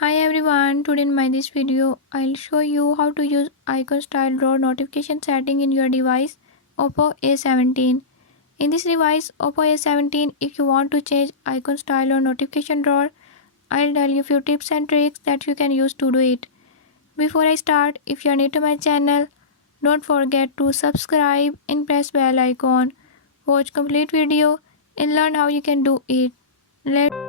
Hi everyone, today in my this video I'll show you how to use icon style drawer notification setting in your device Oppo A17. In this device Oppo A17, if you want to change icon style or notification drawer, I'll tell you few tips and tricks that you can use to do it. Before I start, if you are new to my channel, don't forget to subscribe and press bell icon. Watch complete video and learn how you can do it. Let's